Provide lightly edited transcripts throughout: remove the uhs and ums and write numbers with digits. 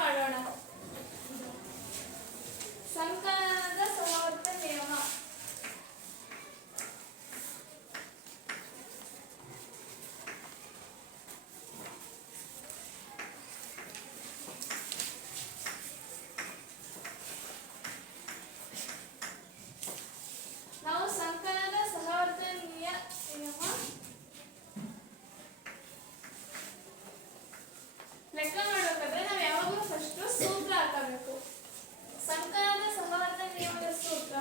ಮಾಡೋಣ. ಸಂಕಲನದ ಸಹವರ್ತ ನಿಯಮ. ನಾವು ಸಂಕಲನದ ಸಹವರ್ತ ನಿಯಮ ಲೆಕ್ಕ ಮಾಡಬೇಕಾದ್ರೆ ನಾವು ಯಾವಾಗಲೂ ಫಸ್ಟ್ ಸೂತ್ರ ಹಾಕಬೇಕು. ಸಂಕಲನದ ಸಹವರ್ತ ನಿಯಮದ ಸೂತ್ರ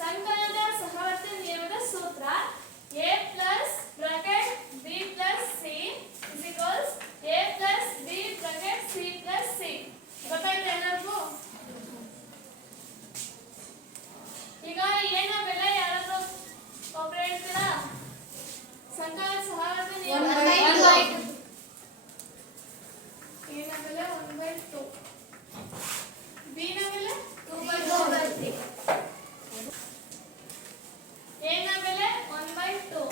ಸಂಕಲನದ ಸಹವರ್ತ ನಿಯಮದ ಸೂತ್ರ a plus bracket b plus c is equals a plus b bracket c plus c. ಗೊತ್ತಾಯ್ತಾ ಎಲ್ಲರಿಗೂ? ಈಗ ಏನ ಬೆಲೆ ಯಾರಾದ್ರೂ ಒಬ್ರು ಹೇಳ್ತೀರಾ? ಸಂಕಲನ ಸಹವರ್ತ ನಿಯಮ ಏನ ಬೆಲೆ 1/2, b ನ ಬೆಲೆ 2/3, a ನ ಬೆಲೆ 1/2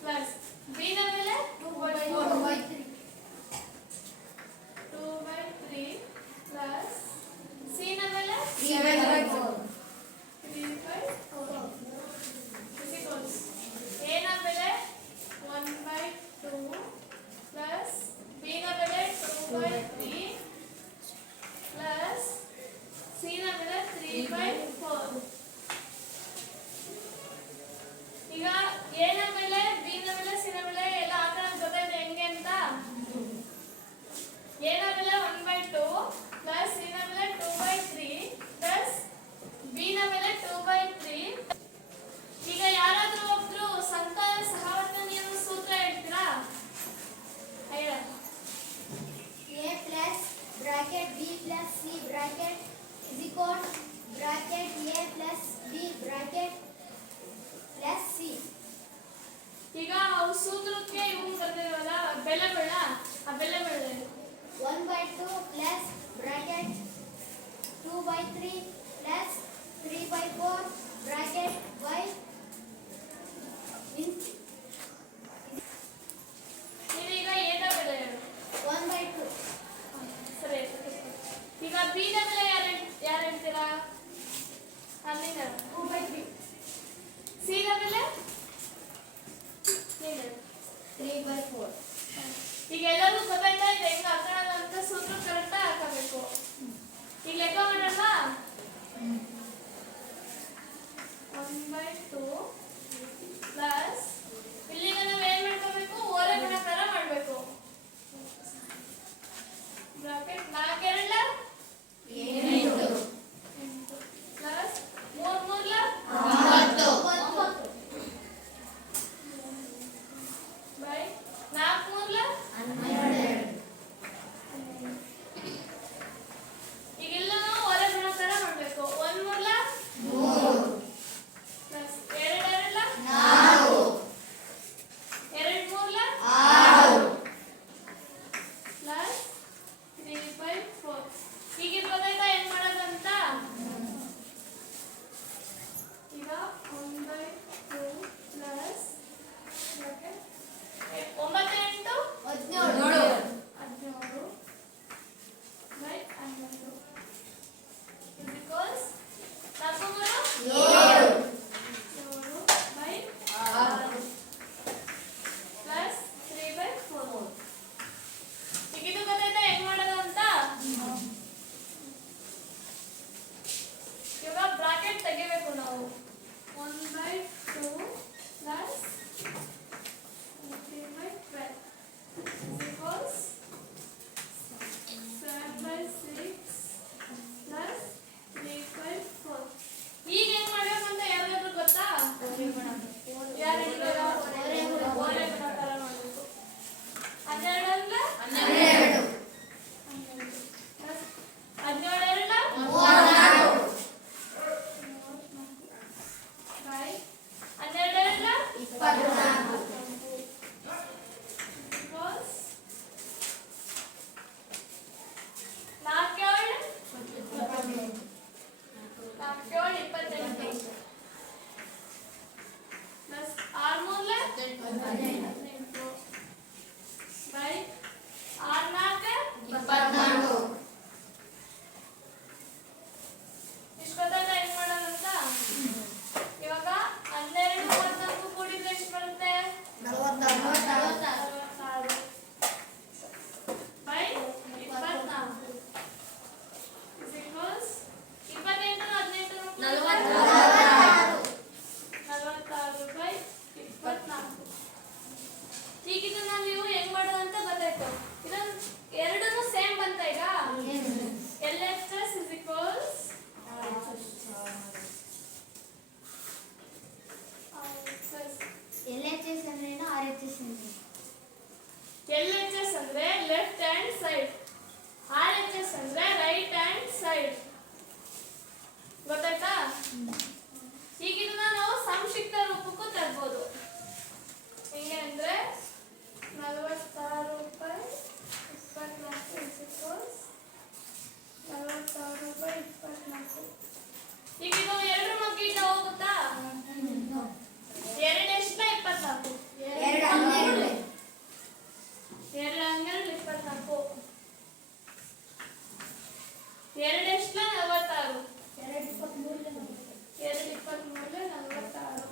ಪ್ಲಸ್ b ನ ಬೆಲೆ 2/3 ಪ್ಲಸ್ c ನ ಬೆಲೆ 3/4 is equals a ನ ಬೆಲೆ 1/2 ಪ್ಲಸ್ b ನ ಬೆಲೆ 2/3 ಪ್ಲಸ್ c ನ ಬೆಲೆ 3/4. ಈಗ a ನ ಬೆಲೆ b ನ ಬೆಲೆ c ನ ಬೆಲೆ ಎಲ್ಲ ಹಾಕೋಣ. ಗೊತ್ತಾಯ್ತು ಹೆಂಗೆ ಅಂತ? a ನ ಬೆಲೆ 1/2 ಪ್ಲಸ್ c ನ ಬೆಲೆ 2/3 ಪ್ಲಸ್ b ನ ಬೆಲೆ 2/3. ಈಗ ಯಾರಾದ್ರೂ ಒಬ್ರು ಸಂಕಲನ ಸಹವರ್ತ ನಿಯಮದ ಸೂತ್ರ ಹೇಳ್ತೀರಾ? ಹೇಳ. a plus bracket b plus c bracket is equal bracket a plus b bracket plus c. ಈಗ ಅವು ಸೂತ್ರಕ್ಕೆ ಇವು ಬರ್ದಿರೋಲ್ಲ ಬೆಲೆಗಳ ಆ ಬೆಲೆಗಳು 1/2 plus bracket 2/3 plus 3/4 bracket y ಇದೀಗ ಏನ ಬೆಲೆ ಹೇಳು? 1/2. ಸರಿ. ಈಗ b ನ ಬೆಲೆ ಯಾರು ಹೇಳ್ತೀರಾ? ಅಲ್ಲಿಂದ 2/3 c ನ ಬೆಲೆ ಏನು? 3/4. ಈಗ ಎಲ್ಲರೂ ಗೊತ್ತಾಯ್ತಾ ಇದೆ ಹೆಂಗ ಹಾಕೋಣ ಅಂತ? ಸೂತ್ರ ಕರೆಕ್ಟ್ ಹಾಕಬೇಕು. ಈಗ ಲೆಕ್ಕ ಮಾಡೋಣ. 1/2 ಪ್ಲಸ್ ಇಲ್ಲಿಗೆ ನಾವು ಏನ್ ಮಾಡ್ಕೋಬೇಕು? ಓರೆ ಗುಣಾಕಾರ ಮಾಡಬೇಕು. Bracket 4 2 8 plus 3 3 9 by 4 3 12. ಈಗೆಲ್ಲ ನಾವು ಹೊರ ಗುಣಾಕಾರ ಮಾಡಬೇಕು. 1 3 3 ಪ್ಲಸ್ 2 2 4 2 3 6 ಪ್ಲಸ್ 3/4. ಈಗ ಗೊತ್ತಾಯ್ತಾ ಏನ್ ಮಾಡೋದಂತ? ಈಗ 1/2 plus 9 8 17 by 11 is equals 4 3 7 7 by 6 plus 3/4. ಈಗ ಇದು ಗೊತ್ತಾಯ್ತಾ ಹೆಂಗ್ ಮಾಡೋದು ಅಂತ? ಇವಾಗ ಬ್ರಾಕೆಟ್ ತೆಗಿಬೇಕು ನಾವು. 1/2 ಪ್ಲಸ್ 3/12 is equals 7/6 ಪ್ಲಸ್ 3/4. ಈಗ ಹೆಂಗ್ ಮಾಡ್ಬೇಕು ಅಂತ ಯಾರಿಗಾದ್ರೂ ಗೊತ್ತಾ? ಯಾರು ಹೇಳ್ತಾರ? ಓರೆ ಗುಣಾಕಾರ ಮಾಡಬೇಕು. 12 12 ಪ್ಲಸ್ 17 34 ಬೈ 12 24 ಈಗ ಇದು 2 ಮಗ್ಗಿಂದ ಹೋಗುತ್ತಾ? 2 ಎಷ್ಟ 24. 2 12 24. 2 ಎಷ್ಟ 46. 2 23 46.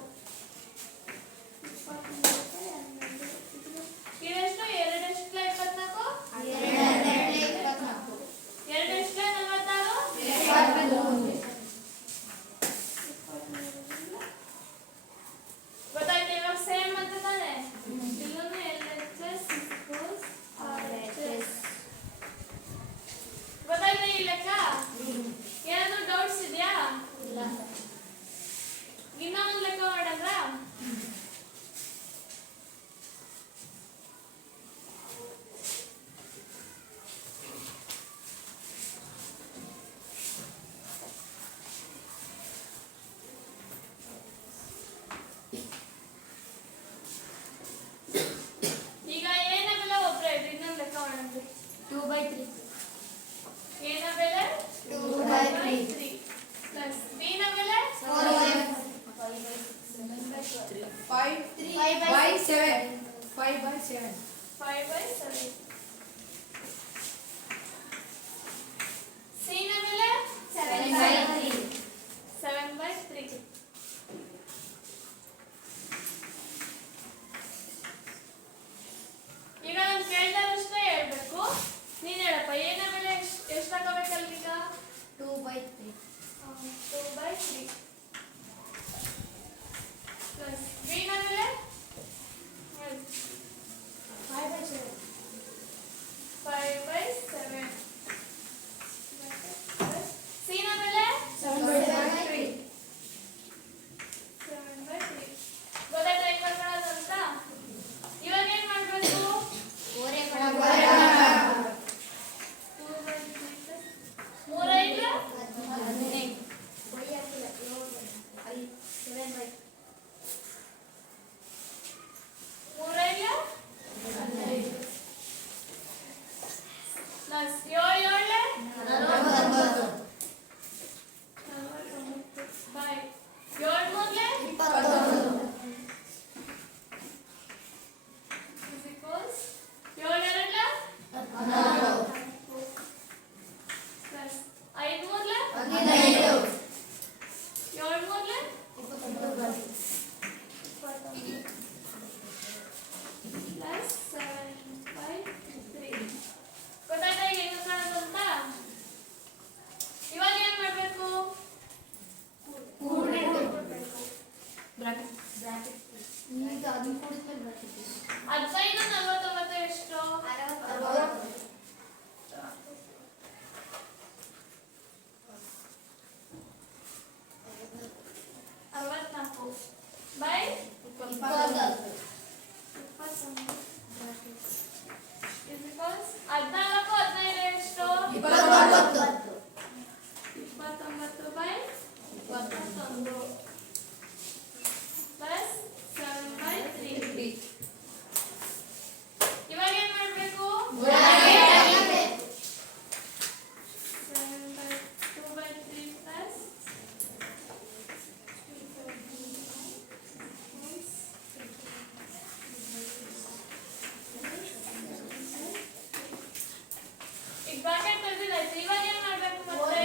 ಇದೆಷ್ಟು? 2 ಎಷ್ಟ 24. 2 ಎಷ್ಟ 46. ಗೊತ್ತಾಯ್ತು ಇವಾಗ ಸೇಮ್ ಅಂತ ತಾನೆ? ಇಲ್ಲೂ LHS equals RHS. ಗೊತ್ತಾಯ್ತಾ ಈ ಲೆಕ್ಕ? ಏನಾದ್ರು ಡೌಟ್ಸ್ ಇದೆಯಾ? ಇನ್ನೊಂದು ಲೆಕ್ಕ ಮಾಡೋಣ. ಈಗ ಏನ ಬೆಲೆ ಒಬ್ರೆ ಇನ್ನೊಂದು ಲೆಕ್ಕ ಮಾಡೋಣ. 2/3 ಏನ ಬೆಲೆ 2/3 ಪ್ಲಸ್ ಬಿ ನ ಬೆಲೆ 4/7 5/7 ಸಿ ನ ಬೆಲೆ 7/3 7/3. ಈಗ ನಾನು ಕೇಳಿದಷ್ಟೇ ಹೇಳ್ಬೇಕು. ನೀನ್ ಹೇಳಪ್ಪ ಏನ ಬೆಲೆ ಎಷ್ಟು ತಗೋಬೇಕಲ್ಲ ಈಗ? 2/3 2/3 ಪ್ಲಸ್ ಬಿ ನ ಬೆಲೆ 5/7 ಸಿ ನ ಬೆಲೆ 7/3 7/3. ಗೊತ್ತಾಯ್ತಾ ಇವಾಗ ಮಾಡೋದು ಅಂತ? ಇವಾಗ ಏನ್ ಮಾಡ್ಬೇಕು? 4/3 3/5 plus 7/7 49 by 7/3 is equals 7/2 plus 5/3 15 7/3 plus 7/3. ಗೊತ್ತಾಯ್ತಾ ಈಗ ಹೆಂಗ್ ಕಾಣೋದು ಅಂತ? ಇವಾಗ ಏನ್ ಮಾಡ್ಬೇಕು? ಕೂಡ್ಬೇಕು. ಈಗ ಅದನ್ನ ಕೂಡಿದ್ಮೇಲೆ ಬರ್ತಿದೆ 15 49 ಎಷ್ಟು? 64 ಬೈ 20 is equals 14 15 ಎಷ್ಟು? 29 29 ಬೈ 21 ಪ್ಲಸ್ 7/3. ಇವಾಗ ಏನ್ ಮಾಡ್ಬೇಕು? 2/3 ಪ್ಲಸ್ ಈಗ ಬ್ರಾಕೆಟ್ ತೆಗೆದಿದ್ದಾಯ್ತು. ಇವಾಗ ಏನ್ ಮಾಡ್ಬೇಕು ಮತ್ತೆ?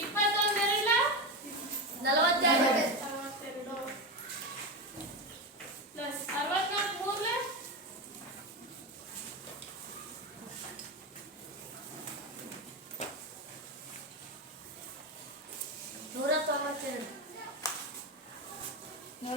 21 ಎರಡ್ಲ 42 ಪ್ಲಸ್ 64 ಮೂರ್ಲೆ 192 192 21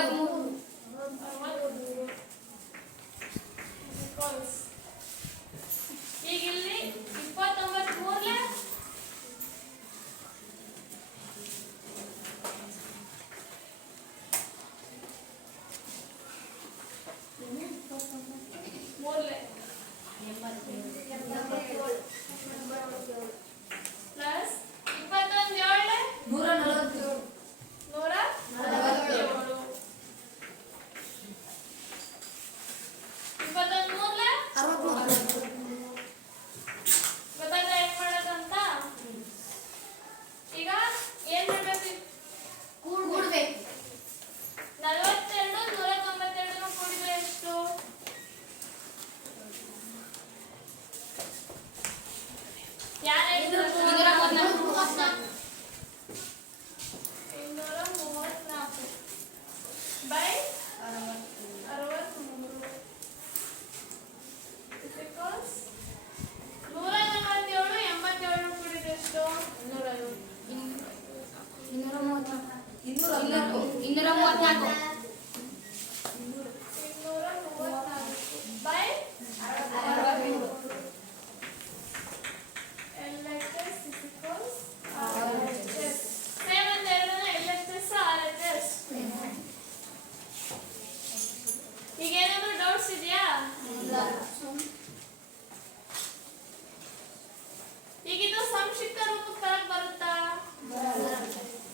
ಮೂರ್ಲೆ 63 ಈಗ ಇಲ್ಲಿ 29 ಮೂರ್ಲೆ 3 ಪ್ಲಸ್ 21 ಏಳೆ 147 21 ಮೂರ್ಲೆ ಗೊತ್ತಾಗ ಹೆಂಗ್ ಮಾಡೋದಂತ. ಈಗ ಏನ್ ಮಾಡ್ಬೇಕು? ಕೂಡ್ಬೇಕು 42 192 ಕೂಡಿದ್ರೆ ಎಷ್ಟು? ಯಾರು ಹೇಳಿದ್ರು? 234 ಬೈ 63 ಬಿಕಾಸ್ 147 87 ಕೂಡಿದ್ರೆ ಎಷ್ಟು? 234 by LHS equals RHS. Same ಅಂತ ಹೇಳಿದ್ರೆ LHS RHS. ಈಗ ಏನಾದ್ರು ಡೌಟ್ಸ್ ಇದೆಯಾ? ಈಗ ಇದು ಸಂಕ್ಷಿಪ್ತ ರೂಪಕ್ಕೆ ತರಕ್ ಬರುತ್ತಾ?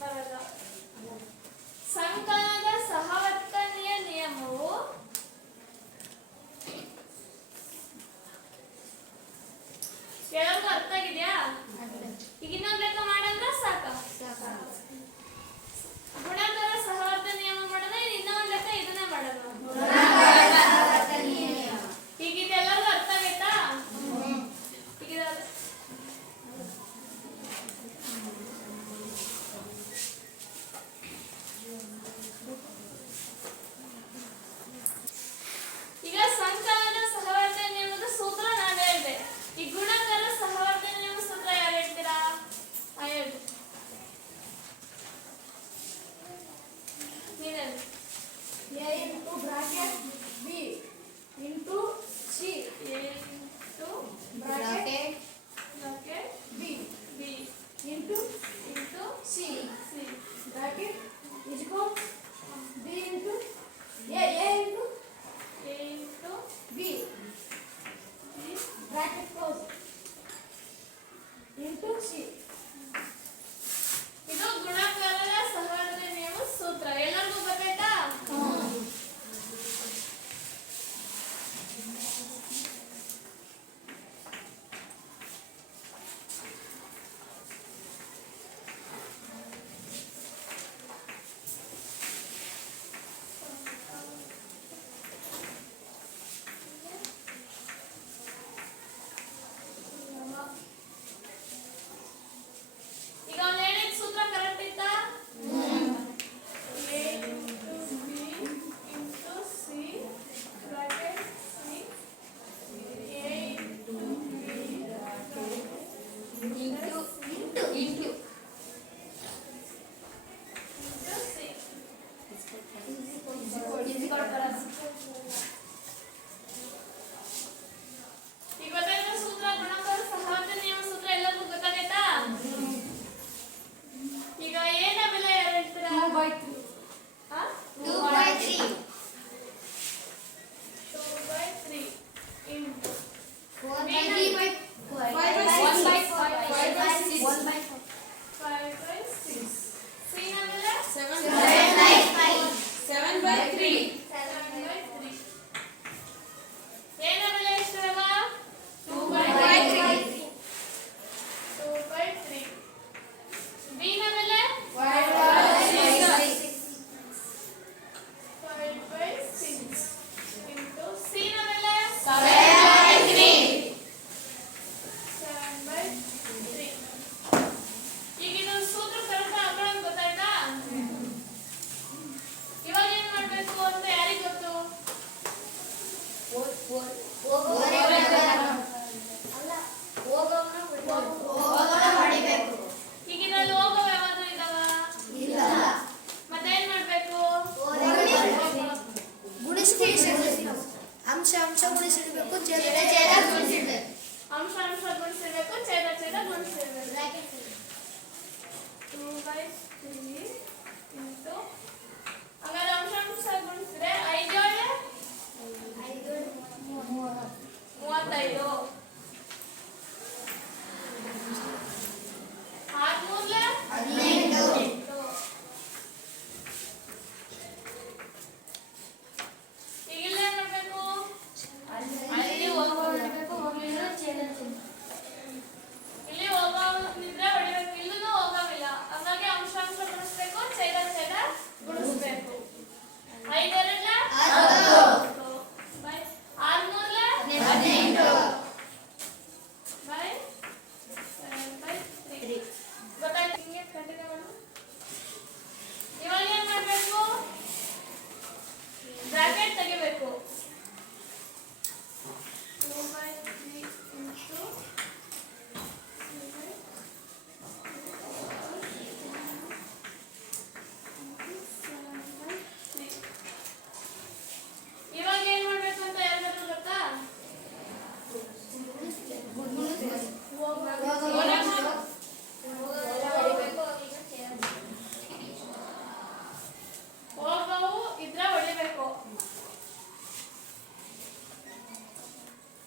ಬರಲ್ಲ. ಸಂಕಲನದ ಸಹವರ್ತನೆಯ ನಿಯಮವು ಎಲ್ಲರಿಗೂ ಅರ್ಥ ಆಗಿದೆಯಾ? ಈಗ ಇನ್ನೊಂದು ಲೆಕ್ಕ ಮಾಡಂದ್ರೆ ಸಾಕ. ಗುಣಾಕಾರ ಸಹವರ್ತನೆ ನಿಯಮ ಮಾಡೋಣ. ಇನ್ನೊಂದು ಲೆಕ್ಕ ಇದನ್ನೇ ಮಾಡೋಣ. ಈಗ ಇದೆಲ್ಲರಿಗೂ ಅರ್ಥ ಆಗೈತಾ? ಈಗ ಈಗ ಸಂಕಲನ ಸಹವರ್ತನೆ ನಿಯಮದ ಸೂತ್ರ ನಾನು ಹೇಳಿದೆ. ಈ ಗುಣಾಕಾರ ಸಹವರ್ತನೆ ನಿಯಮ ಸೂತ್ರ ಯಾರು ಹೇಳ್ತೀರಾ? ಹೇಳಿ. ನೀನು ಹೇಳಿ. A into bracket B into C A into bracket bracket B B into into C C bracket is equal B into A into A into B B bracket close into C. ಇದು ಗುಣಾಕಾರದ ಸಹವರ್ತನೆ ನಿಯಮ ಸೂತ್ರ. ಎಲ್ಲರಿಗೂ ಗೊತ್ತಾಯ್ತಾ? ಈಗ ಅವ್ನು ಹೇಳಿದ ಸೂತ್ರ ಕರೆಕ್ಟ್ ಇತ್ತಾ? A into B into C bracket C A into B Into into C. ಈಗ ಗೊತ್ತಾಯ್ತಾ ಸೂತ್ರ? ಗುಣಾಕಾರ ಸಹವರ್ತನೆ ನಿಯಮ ಸೂತ್ರ ಎಲ್ಲರಿಗೂ ಗೊತ್ತಾಗೈತಾ? ಈಗ ಏನ ಬೆಲೆ ಯಾರು ಹೇಳ್ತೀರಾ? 2/3 ಹಾ? 2/3 2/3 into 4/3 5/6 C ನ ಬೆಲೆ 7/5 7/3 7/3 ಏನ ಬೆಲೆ ಎಷ್ಟು ಇವಾಗ? 2/3 2/3 B ನ ಬೆಲೆ 5/6 5/6 into C ನ ಬೆಲೆ 7/3 7/3. ಈಗ ಇದು ಸೂತ್ರ ಕರೆಕ್ಟ್ ಹಾಕೊಳ್ಳೋದು ಗೊತ್ತಾಯ್ತಾ? ಇವಾಗ ಏನ್ ಮಾಡ್ಬೇಕು ಅಂತ ಯಾರಿಗ್ ಗೊತ್ತು? ಈಗ ಇದ್ರಲ್ಲಿ ಹೋಗೋ ಯಾವಾದ್ರು ಇದಾವ? ಮತ್ತೆ ಏನ್ ಮಾಡ್ಬೇಕು? ಅಂಶ ಗುಣಿಸಿಡ್ಬೇಕು ಅಂಶ ಗುಣಿಸಿರ್ಬೇಕು, ಛೇದ ಗುಣಿಸಿರ್ಬೇಕು. 2/3 into ಹಂಗಾರೆ ಅಂಶ ಗುಣಿಸಿದ್ರೆ 5 7 35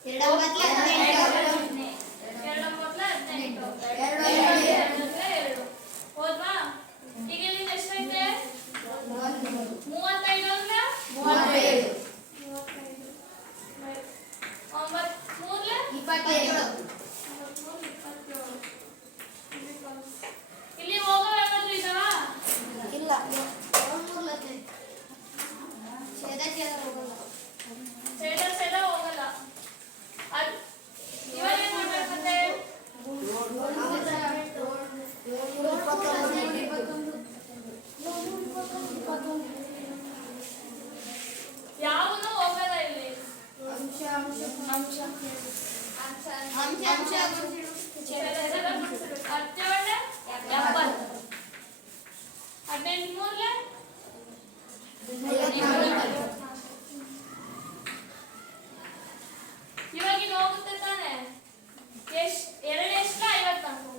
ಎರಡೊಂಬತ್ತಲೆ 18. ಎರಡೊಂಬತ್ತಲೆ 18. ಎರಡು. ಎರಡು. ಹೋದ್ವಾ? ಈಗ ಇಲ್ಲಿಂದ ಎಷ್ಟೈತೆ? 35 ಅಂದ್ರೆ 35. 9 27. ಇಲ್ಲಿ ಹೋಗೋ ಯಾವ್ದಾದ್ರು ಇದಾವ? ಇಲ್ಲ. ಸೇದ ಹೋಗಲ್ಲ. ಇವಾಗ ಏನ್ ಮಾಡ್ಬೇಕಂತೆ? ಯಾವನು ಹೋಗಲ್ಲ ಇಲ್ಲಿ. ಅಂಶ ಹತ್ತೇಳೆ 70. 18 ಮೂರ್ಲೆ ಇವಾಗ ಇದು ಹೋಗುತ್ತೆ ತಾನೆ? ಎರಡು ಎಷ್ಟ 54.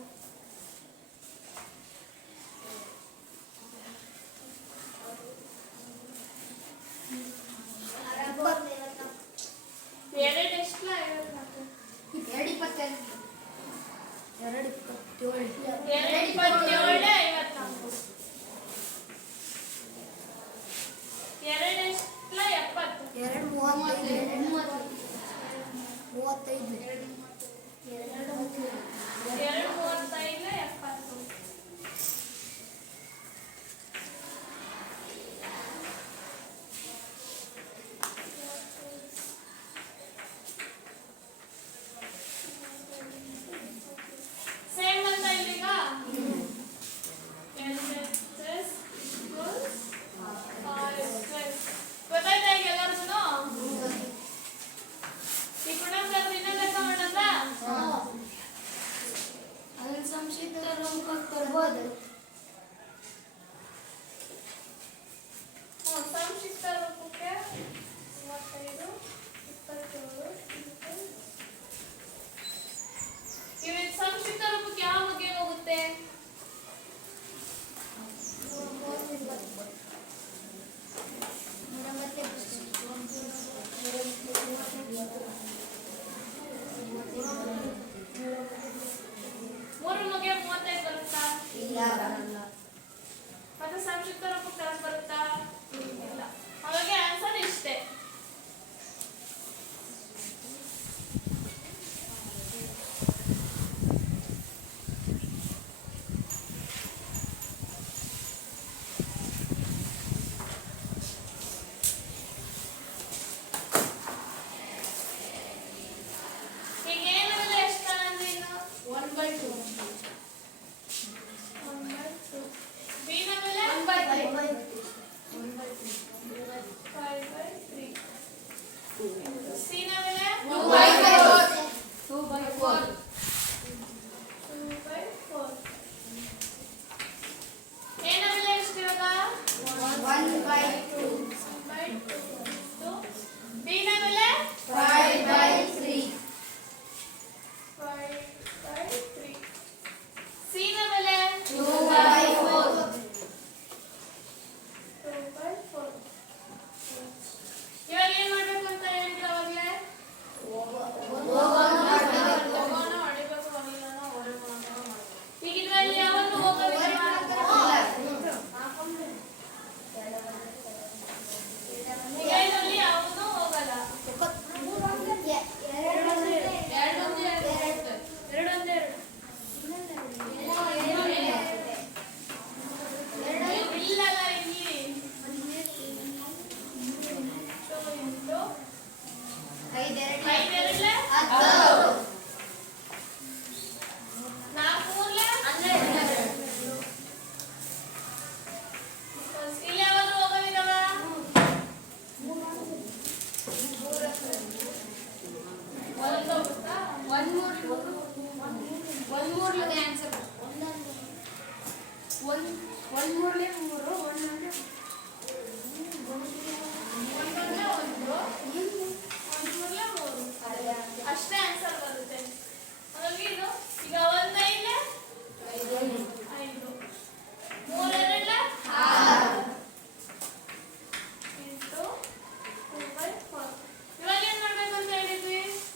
ಎರಡು ಎಷ್ಟ 54. 227. 2 27 54. ಎರಡು ಎಷ್ಟ 70. 2 35 70. ಸೇಮ್ ಅಂತ ಇಲ್ಲಿಗ ಗೊತ್ತಾಯ್ತಾ ಈಗ ಎಲ್ಲರಿಗೂ? ಈ ಪುಣಸರ್ ಇನ್ನೂ ಲೆಕ್ಕ ಮಾಡೋದ? ಅದನ್ನ ಸಂಕ್ಷಿಪ್ತ ರೂಪಕ್ಕೆ ಕೊಡ್ಬೋದು. ಸಂಕ್ಷಿಪ್ತ ರೂಪಕ್ಕೆ 35 27 ಇವು ಸಂಕ್ಷಿಪ್ತ ರೂಪಕ್ಕೆ ಯಾವ ಬಗ್ಗೆ ಹೋಗುತ್ತೆ? ಮೂರು ಬಗ್ಗೆ 35 ಬರುತ್ತಾ? ಇಲ್ಲ, ಬರಲ್ಲ. ಮತ್ತೆ ಸಂಕ್ಷಿಪ್ತ ರೂಪಕ್ಕೆ ಬರುತ್ತಾ? ಇಲ್ಲ. ಹಾಗಾಗಿ ಆನ್ಸರ್ ಇಷ್ಟೇ.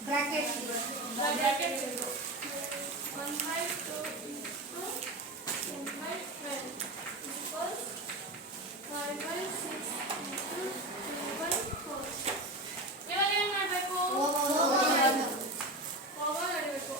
Bracket bracket 1/2 into 10/12 equals 5/6 into 2/4. ಇವಾಗ ಏನ್ ಮಾಡ್ಬೇಕು? ಓವರ್ ಮಾಡಬೇಕು.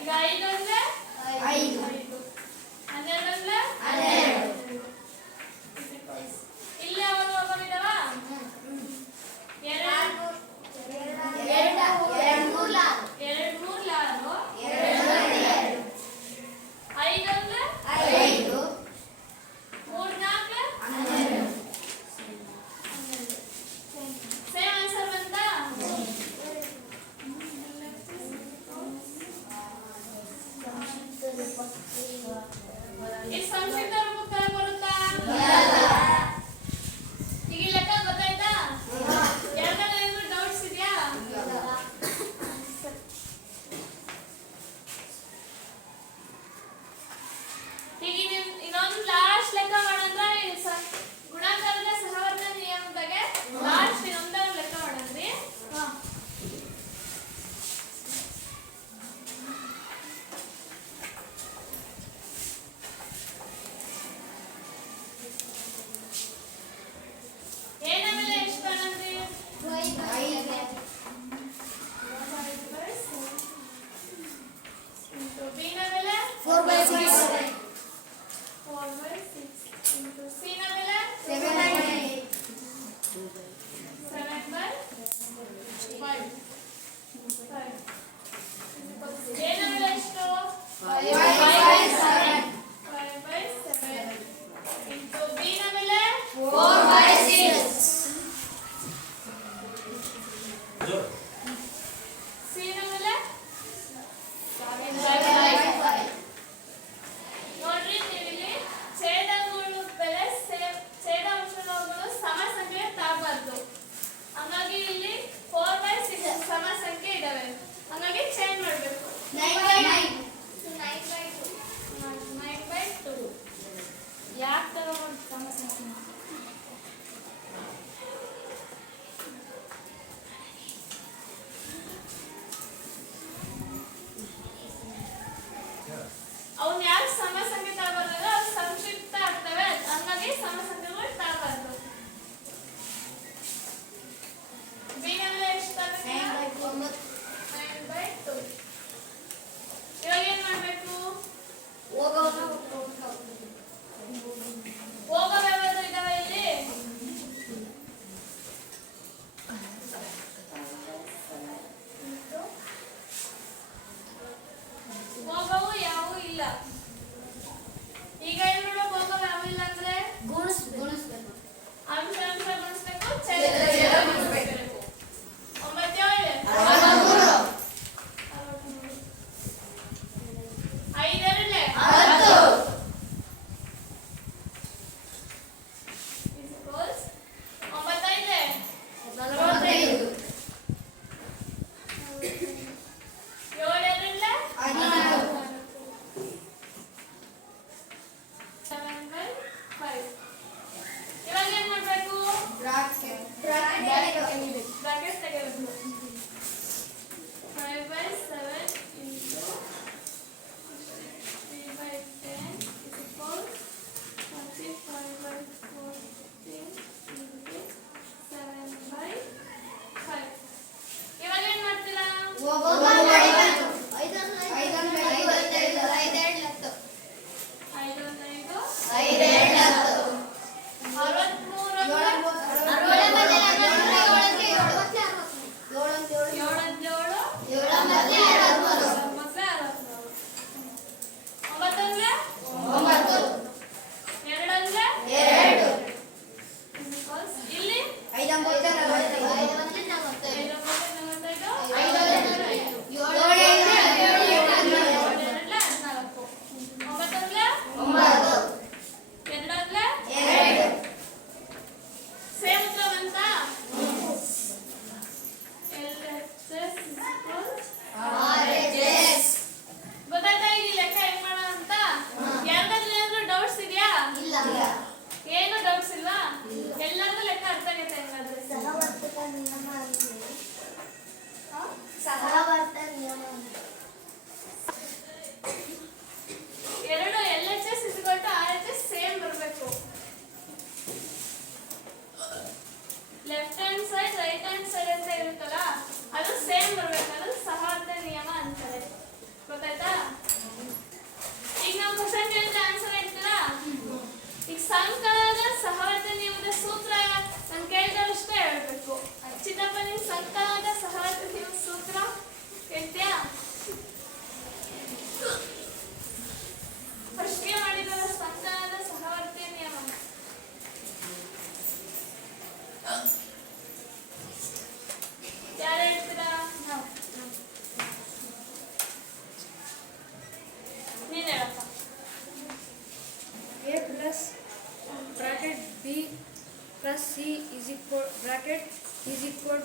ಈಗ 5 ಅಂದ್ರೆ 5.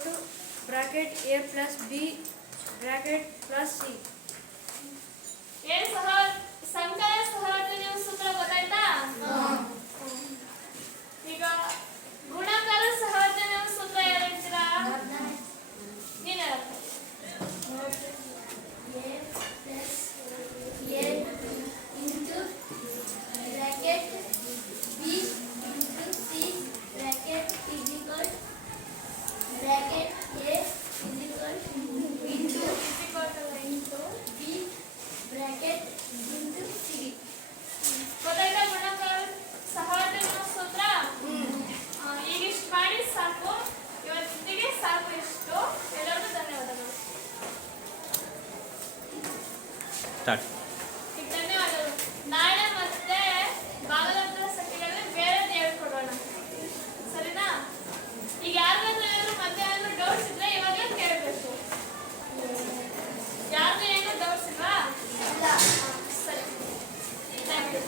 to bracket a plus b bracket plus c. ಏನು ಸಂಕಲನ ಸಹವರ್ತಿನಿಯ ಸೂತ್ರ ಗೊತ್ತಾಯ್ತಾ? ಈಗ ಗುಣಾಕಾರ ಸಹವರ್ತಿನಿಯ ಸೂತ್ರ ಯಾರು ಹೇಳ್ತೀರಾ? ನೀನು ಹೇಳಪ್ಪ. a into bracket b into c bracket is equal bracket a is equal into b bracket into c. ಗೊತ್ತಾಯ್ತಾ ಗುಣಾಕಾರ ಸಹವರ್ತಿನಿಯ ಸೂತ್ರ? ಈಗ ಇಷ್ಟು ಮಾಡಿ ಸಾಕು. ಇವತ್ತಿಗೆ ಸಾಕು ಇಷ್ಟು. ಎಲ್ಲರಿಗೂ ಧನ್ಯವಾದಗಳು. ಸ್ಟಾರ್ಟ್. ಈಗ ಧನ್ಯವಾದಗಳು. ನಾಳೆ ಮತ್ತೆ ಭಾಗಲಬ್ಧ ಸಂಖ್ಯೆಗಳಲ್ಲಿ ಬೇರೆದು ಹೇಳ್ಕೊಡೋಣ. ಸರಿನಾ? ಈಗ ಯಾರಿಗಾದ್ರೂ ಏನಾದ್ರು ಮತ್ತೆ ಏನಾದ್ರು ಡೌಟ್ಸ್ ಇದ್ರೆ ಇವಾಗಲೇ ಕೇಳಬೇಕು. ಯಾರಿಗೂ ಏನೋ ಡೌಟ್ಸ್ ಇಲ್ವಾ? ಇಲ್ಲ. ಸರಿ. Thank you.